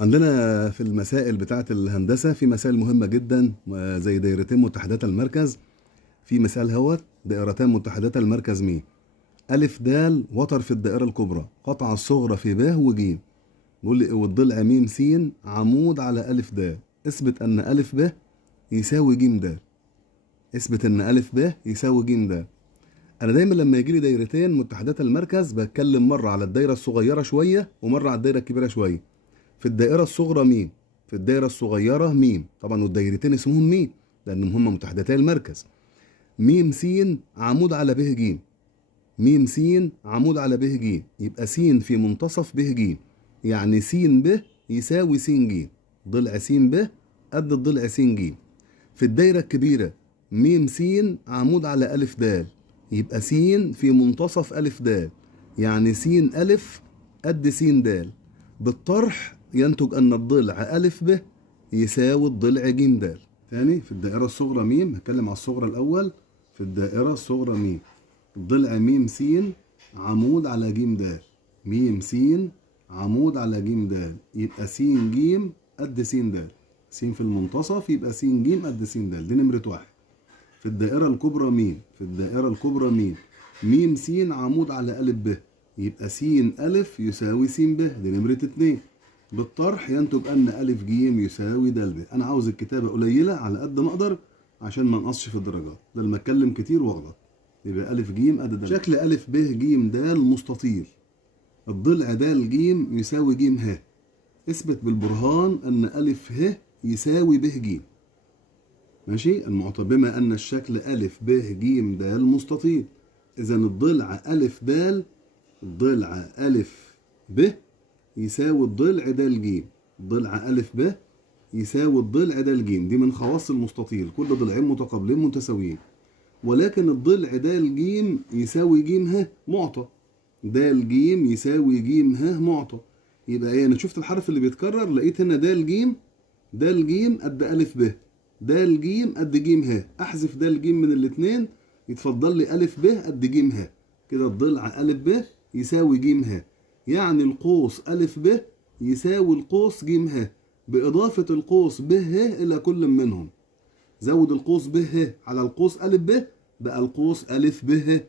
عندنا في المسائل بتاعة الهندسة في مسائل مهمة جدا زي دايرتين متحدتا المركز. في مثال هوت دائرتان متحدتا المركز مي ألف د وتر في الدائرة الكبرى، قطع الصغرى في ب وج. بيقول لي والضلع م س عمود على ألف د. اثبت أن ألف ب يساوي ج د. اثبت أن ألف ب يساوي ج د. أنا دايما لما يجي لي دايرتين متحدتا المركز بتكلم مرة على الدايرة الصغيرة شوية ومرة على الدايرة الكبيرة شوية. في الدائرة الصغرى م، في الدائرة الصغيرة م، طبعا والدايرتين اسمهم م لأنهم هم متحدتا المركز. م س عمود على ب ج. م س عمود على ب ج، يبقى س في منتصف ب ج، يعني س ب يساوي س ج. ضلع س ب قد الضلع س ج. في الدايرة الكبيرة م س عمود على أ د، يبقى س في منتصف أ د، يعني س أ قد س د. بالطرح ينتج أن الضلع أ ب يساوي الضلع ج د. تاني في الدائرة الصغرى م، هتكلم على الصغرى الأول. في الدائرة الصغرى م، الضلع م س عمود على ج د. م س عمود على ج د، يبقى س ج قد س د. س في المنتصف يبقى س ج قد س د. دي نمرة واحد. في الدائرة الكبرى م، في الدائرة الكبرى م، م س عمود على أ ب، يبقى س أ يساوي س ب. دي نمرة اتنين. بالطرح ينتج أن أ ج يساوي د ب. أنا عاوز الكتابة قليلة على قد ما أقدر عشان ما نقصش في الدرجات، ده لما أتكلم كتير وأغلط. يبقى أ ج قد د. شكل أ ب ج د مستطيل. الضلع د ج يساوي ج ه. اثبت بالبرهان أن أ ه يساوي ب ج. ماشي؟ المعطى بما أن الشكل أ ب ج د مستطيل، إذا الضلع أ د، الضلع أ ب يساوي الضلع د ج. ضلع أ ب يساوي الضلع د ج. دي من خواص المستطيل، كل ضلعين متقابلين متساويين. ولكن الضلع د ج يساوي ج ه معطى. د ج يساوي ج ه معطى. يبقى ايه؟ انا شفت الحرف اللي بيتكرر، لقيت هنا د ج، د ج قد أ ب، د ج قد ج ه. احذف د ج من الاثنين يتفضل لي أ ب قد ج ه. كده الضلع أ ب يساوي ج ه، يعني القوس أ ب يساوي القوس ج ه بإضافة القوس ب ه إلى كل منهم. زود القوس ب ه على القوس أ ب بقى القوس أ ب ه.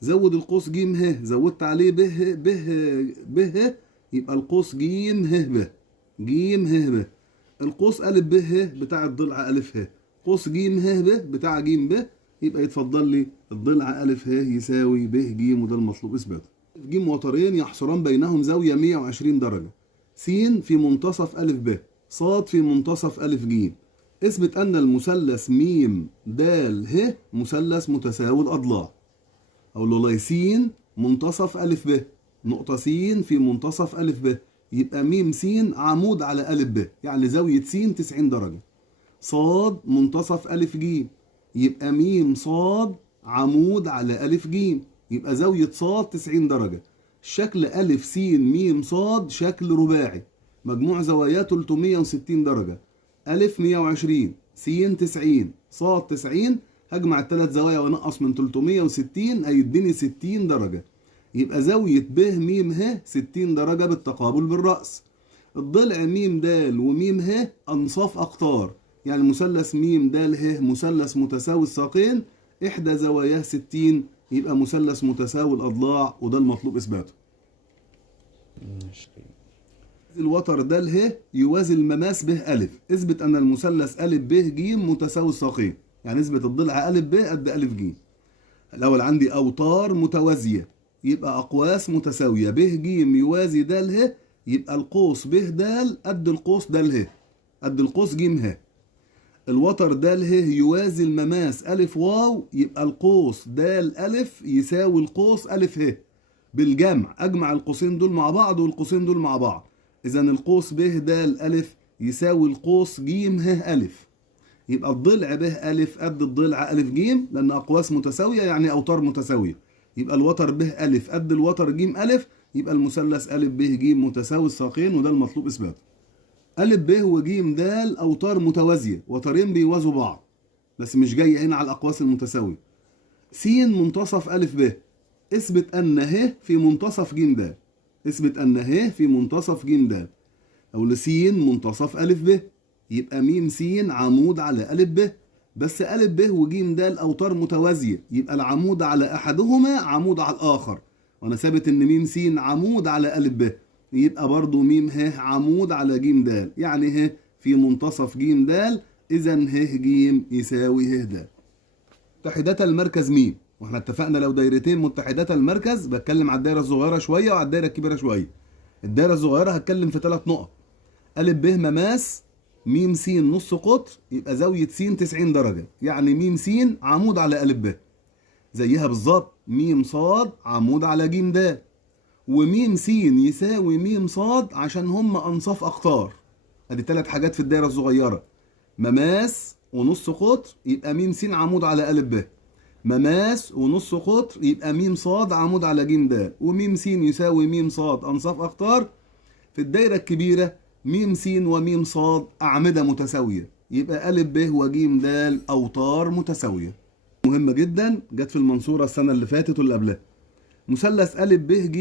زود القوس ج ه، زودت عليه ب ه ب ه يبقى القوس ج ه ب. ج ه ب. القوس أ ب ه بتاع الضلع أ ه، قوس ج ه ب بتاع ج ب، يبقى يتفضل لي الضلع أ ه يساوي ب ج، وده المطلوب إثباته. ج وترين يحصران بينهم زاوية 120 درجة. س في منتصف أ ب، ص في منتصف أ ج. اثبت أن المثلث م د ه مثلث متساوي الأضلاع. أقول له والله س منتصف أ ب، نقطة س في منتصف أ ب، يبقى م س عمود على أ ب، يعني زاوية س 90 درجة. ص منتصف أ ج، يبقى م ص عمود على أ ج، يبقى زاوية ص 90 درجة. شكل أ س م ص شكل رباعي، مجموع زواياه 360 درجة. أ 120، س 90، ص 90، هجمع الثلاث زوايا وانقص من 360 هيديني 60 درجة. يبقى زاوية ب م ه 60 درجة بالتقابل بالرأس. الضلع م د وم ه أنصاف أقطار، يعني مثلث م د ه مثلث متساوي الساقين، إحدى زواياه 60، يبقى مثلث متساوي الأضلاع، وده المطلوب إثباته. الوتر د ه يوازي المماس ب أ. اثبت أن المثلث أ ب ج متساوي الساقين، يعني اثبت الضلع أ ب قد أ ج. الأول عندي أوتار متوازية، يبقى أقواس متساوية. ب ج يوازي د ه، يبقى القوس ب د قد القوس د ه، قد القوس ج ه. الوتر د ه يوازي المماس أ واو، يبقى القوس د أ يساوي القوس أ ه. بالجمع أجمع القوسين دول مع بعض والقوسين دول مع بعض، إذا القوس ب د أ يساوي القوس ج ه أ. يبقى الضلع ب أ قد الضلع أ ج، لأن أقواس متساوية يعني أوتار متساوية. يبقى الوتر ب أ قد الوتر ج أ، يبقى المثلث أ ب ج متساوي الساقين، وده المطلوب إثباته. أ ب وج د أوتار متوازية، وترين بيوازوا بعض، بس مش جاية هنا على الأقواس المتساوية. س منتصف أ ب، اثبت أن ه في منتصف ج د. اثبت أن ه في منتصف ج د. أو س منتصف أ ب، يبقى م س عمود على أ ب. بس أ ب وج د أوتار متوازية، يبقى العمود على أحدهما عمود على الآخر، وأنا ثابت إن م س عمود على أ ب، يبقى برضو م ه عمود على ج د، يعني ه في منتصف ج د، إذا ه ج يساوي ه د. متحدات المركز م، واحنا اتفقنا لو دايرتين متحدات المركز بتكلم على الدايره الصغيره شويه وعلى الدايره الكبيره شويه. الدايره الصغيره هتكلم في 3 نقط. ا ب مماس م س نص قطر، يبقى زاويه س 90 درجه، يعني م س عمود على ا ب. زيها بالظبط م ص عمود على ج د، وم س يساوي م ص عشان هم انصاف اقطار. ادي 3 حاجات في الدايره الصغيره، مماس ونص قطر يبقى م س عمود على ا ب، مماس ونص قطر يبقى م ص عمود على ج د، وم س يساوي م ص انصاف اقطار. في الدايره الكبيره م س وم ص اعمده متساويه، يبقى ا ب وج د اوتار متساويه. مهمه جدا، جت في المنصوره السنه اللي فاتت واللي قبلها. مثلث ا ب ج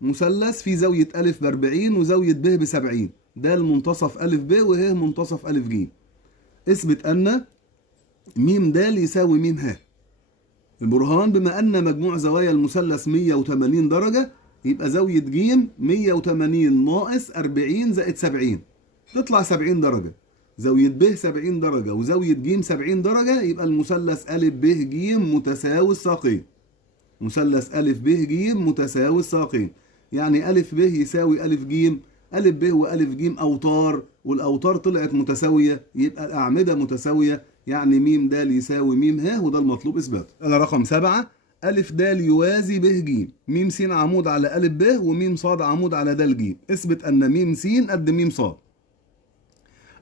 مثلث في زاويه ا ب 40 وزاويه ب ب 70، ده المنتصف ا ب وه منتصف ا ج. اثبت ان م د يساوي م ه. البرهان: بما أن مجموع زوايا المثلث 180 درجة، يبقى زاوية ج 180 ناقص 40 زائد 70 تطلع 70 درجة. زاوية ب 70 درجة وزاوية ج 70 درجة، يبقى المثلث أ ب ج متساوي الساقين. مثلث أ ب ج متساوي الساقين، يعني أ ب يساوي أ ج، أ ب وأ ج أوتار، والأوتار طلعت متساوية، يبقى الأعمدة متساوية، يعني م د يساوي م ه، وده المطلوب إثباته. أنا رقم 7: أ د يوازي ب ج، م س عمود على أ ب وم ص عمود على د ج. اثبت أن م س قد م ص.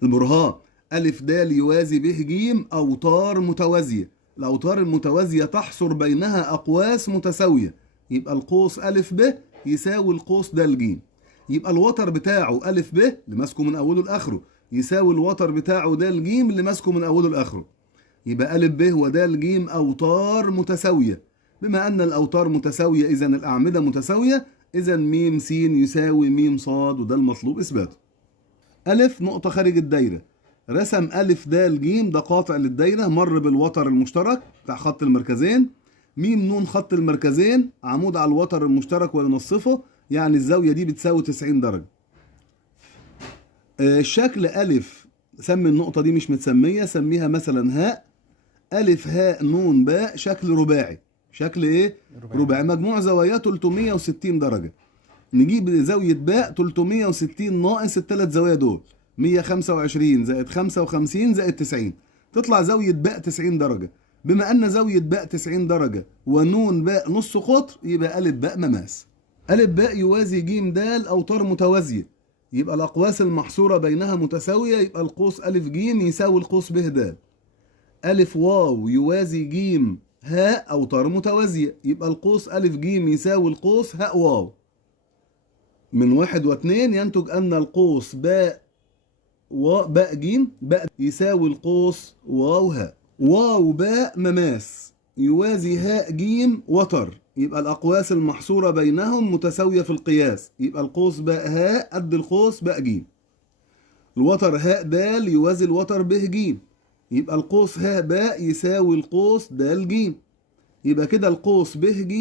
البرهان: أ د يوازي ب ج أوتار متوازية. الأوتار المتوازية تحصر بينها أقواس متساوية، يبقى القوس أ ب يساوي القوس د ج، يبقى الوتر بتاعه أ ب اللي ماسكه من أوله لآخره يساوي الوتر بتاعه د ج اللي ماسكه من أوله لآخره، يبقى أ ب ود ج أوتار متساوية. بما أن الأوتار متساوية إذا الأعمدة متساوية، إذا م س يساوي م ص، وده المطلوب إثباته. أ نقطة خارج الدايرة، رسم أ د ج، ده قاطع للدايرة، مر بالوتر المشترك بتاع خط المركزين. م ن خط المركزين عمود على الوتر المشترك وينصفه، يعني الزاوية دي بتساوي 90 درجة. الشكل أ، سمي النقطة دي مش متسمية، سميها مثلا هاء. أ ه ن باء شكل رباعي. شكل إيه؟ رباعي. مجموع زواياه 360 درجة. نجيب زاوية باء 360 ناقص الثلاث زوايا دول، 125 زائد 55 زائد 90، تطلع زاوية باء 90 درجة. بما أن زاوية باء 90 درجة ونون باء نص قطر، يبقى أ باء مماس. أ باء يوازي ج د أوتار متوازية، يبقى الأقواس المحصورة بينها متساوية، يبقى القوس أ ج يساوي القوس ب د. أ واو يوازي ج هاء أوتار متوازية، يبقى القوس أ ج يساوي القوس هاء واو. من 1 و 2 ينتج أن القوس باء باء ج باء يساوي القوس واو هاء. واو باء مماس يوازي هاء ج وتر، يبقى الأقواس المحصورة بينهم متساوية في القياس، يبقى القوس باء هاء قد القوس باء ج. الوتر هاء د يوازي الوتر ب ج، يبقى القوس هاء باء يساوي القوس د ج، يبقى كده القوس ب ج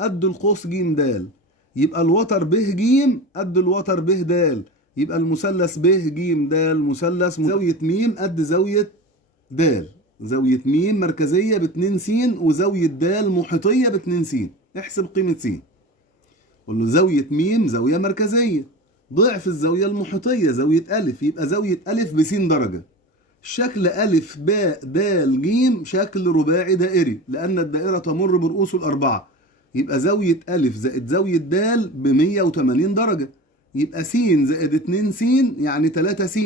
قد القوس ج د، يبقى الوتر ب ج قد الوتر ب د، يبقى المثلث ب ج د مثلث زاوية م قد زاوية د. زاوية م مركزية ب 2 س، وزاوية د محيطية ب 2 س. احسب قيمة س. قول له زاوية م زاوية مركزية ضعف الزاوية المحيطية زاوية أ، يبقى زاوية أ ب س درجة. شكل أ باء د ج شكل رباعي دائري، لأن الدائرة تمر برؤوسه الأربعة، يبقى زاوية أ زائد زاوية د ب 180 درجة، يبقى س زائد 2 س يعني 3 س.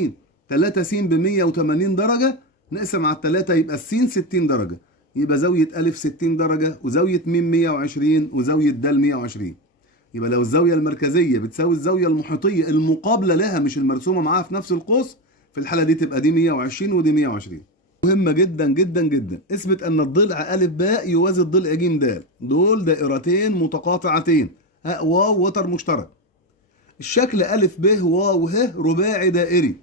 3 س ب 180 درجة، نقسم على 3 يبقى السين 60 درجة، يبقى زاوية أ 60 درجة، وزاوية م 120، وزاوية د 120. يبقى لو الزاوية المركزية بتساوي الزاوية المحيطية المقابلة لها مش المرسومة معاها في نفس القوس، في الحالة دي تبقى دي 120 ودي 120. مهمة جدا جدا جدا. اثبت أن الضلع أ باء يوازي الضلع ج د، دول دائرتين متقاطعتين، هاء واو وتر مشترك. الشكل أ ب واو ه رباعي دائري،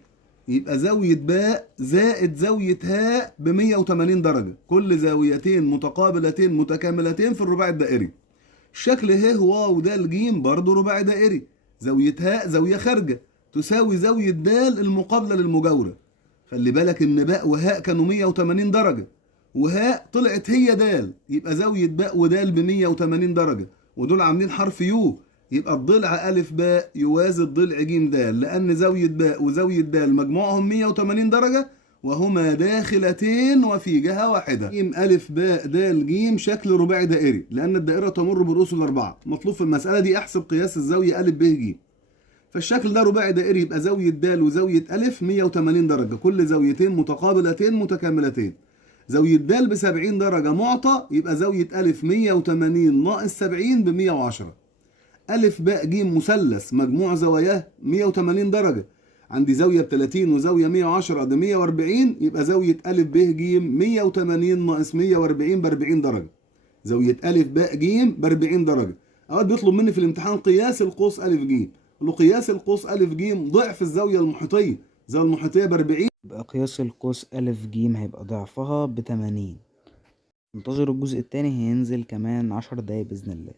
يبقى زاوية باء زائد زاوية هاء ب 180 درجة، كل زاويتين متقابلتين متكاملتين في الرباعي الدائري. الشكل ه واو د ج برضه رباعي دائري، زاوية هاء زاوية خارجة تساوي زاوية د المقابلة للمجاورة. خلي بالك إن باء وهاء كانوا 180 درجة، وهاء طلعت هي د، يبقى زاوية باء ود ب 180 درجة، ودول عاملين حرف يو، يبقى الضلع أ باء يوازي الضلع ج د، لأن زاوية باء وزاوية د مجموعهم 180 درجة وهما داخلتين وفي جهة واحدة. ج أ باء د ج شكل رباعي دائري، لأن الدائرة تمر برؤوس الأربعة. مطلوب في المسألة دي أحسب قياس الزاوية أ ب ج. فالشكل ده رباعي دائري، يبقى زاوية د وزاوية أ 180 درجة، كل زاويتين متقابلتين متكاملتين. زاوية د ب 70 درجة معطى، يبقى زاوية أ 180 ناقص 70 ب 110. أ باء ج مثلث مجموع زواياه 180 درجة، عندي زاوية ب 30 وزاوية 110 ده 140، يبقى زاوية أ ب ج 180 ناقص 140 ب 40 درجة. زاوية أ باء ج ب 40 درجة. أوقات بيطلب مني في الامتحان قياس القوس أ ج، له قياس القوس أ ج ضعف الزاوية المحيطية، الزاوية المحيطية ب 40. يبقى قياس القوس أ ج هيبقى ضعفها ب80. انتظروا الجزء التاني، هينزل كمان 10 دقايق بإذن الله.